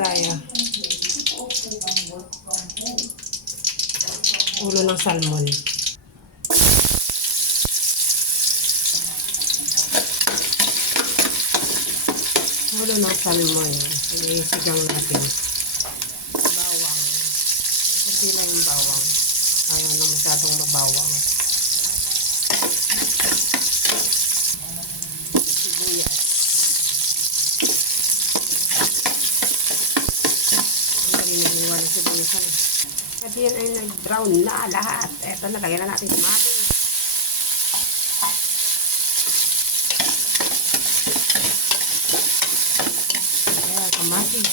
tayo. Ulo ng salmon. Ulo ng salmon. Isigang natin. Bawang. Kunti lang yung bawang. Ayaw na masyadong mabawang. Sibuyas. Ang galing na ginawa ng sibuyas. At yan ay nag-brown na lahat. Eto na, lagyan na natin tomato. Ayan, kamatis.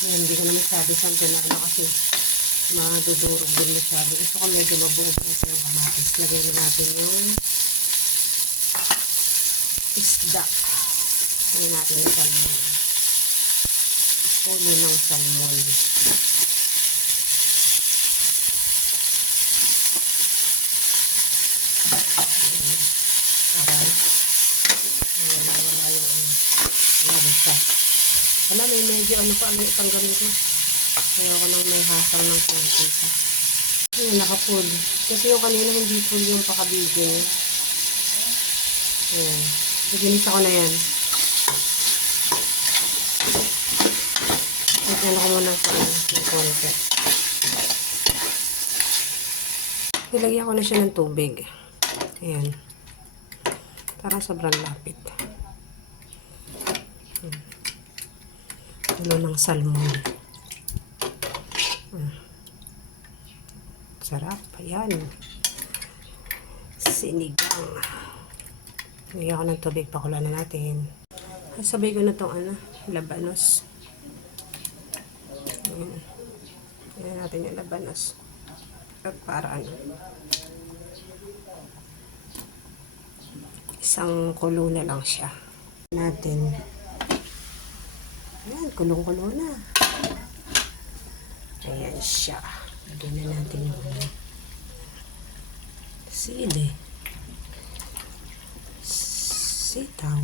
Ayan, hindi ko na masabi sa na kasi madudurog din masyado. Gusto ko medyo mabuo-buo yung kamatis. Lagyan na natin yung isda. Lagyan natin yung salmon. Ulo ng salmon. Para wala yung larisa. Wala, may medyo pa, may tanggalin ko. Kaya ko nang may hasang ng konti pa. Ayan, naka-full. Kasi yung kanina hindi full yung pakabigay niya. Ayan. Naginis ako na yan. Ano ko muna sa yung konti. Nilagyan ko na siya ng tubig. Ayan. Parang sobrang lapit. Ulo ng salmon. Sarap. Ayan. Sinigang. Nilagyan ko ng tubig. Pakulan na natin. Sabay ko na itong labanos. Ayan natin yung labanos. At para isang kulo na lang siya. Natin. Ayan, kulong-kulo na. Ayan siya. Lagyan na natin yung sili. Sitaw.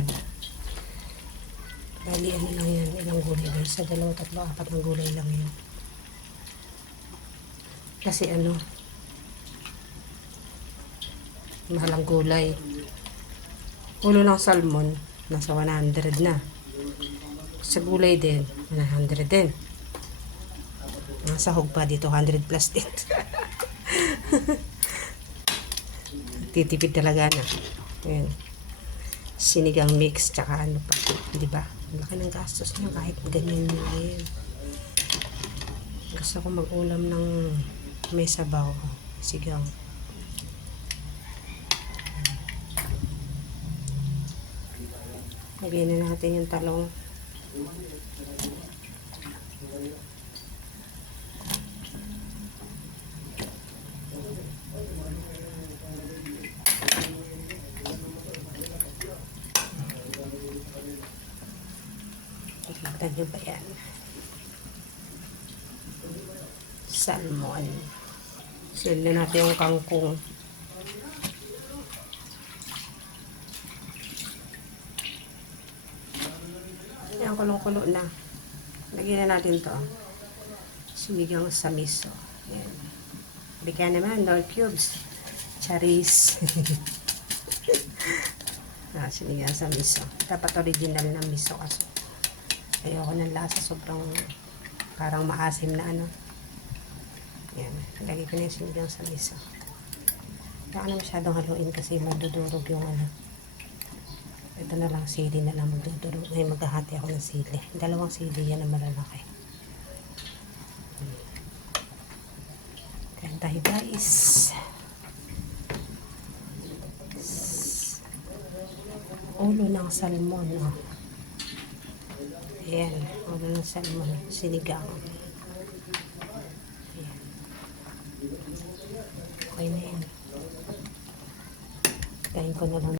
Bali, lang yan. Ilang gulay guys. Sa 2, 3, 4 ng gulay lang yan. Kasi mahal ang gulay. Ulo ng salmon, nasa 100 na. Sa gulay din, 100 din. Ang sahog pa dito, 100 plus din. Titipid talaga na. Ayan. Sinigang mix, tsaka pa. Diba? Laki ng gastos niya kahit ganyan yun. Gusto ko mag-ulam ng may sabaw. Sigang. Lagyan na natin yung talong. Nakita nyo ba yan? Salmon. Sila natin yung kangkong. Yan, kulong-kulo na. Lagyan na natin to. Sinigang sa miso. Yan. Bigyan naman, nor cubes. Charis. Sinigang sa miso. Dapat original na miso kasi. Ayoko ng lasa. Sobrang parang maasim na Yan. Lagay ko na yung sinigang sa miso. Baka na masyadong haluin kasi magdudurog yung Ito na lang, sili na lang magdudurog. Ngayon maghahati ako ng sili. 2 sili yan na malalaki. Kain tayo guys. Ulo ng salmon. Ayan, ulo ng salmon. Sinigang. Ayan. Okay na yan. Kain ko na lang.